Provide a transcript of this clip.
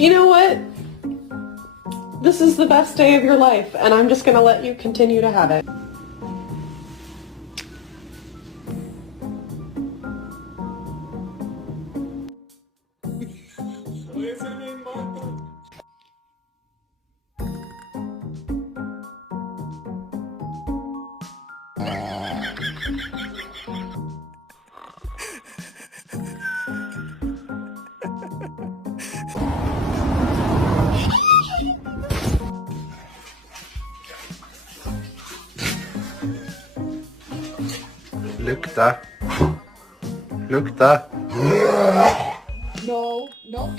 You know what? This is the best day of your life, and I'm just gonna let you continue to have it. Lukta. Lukta. No, no,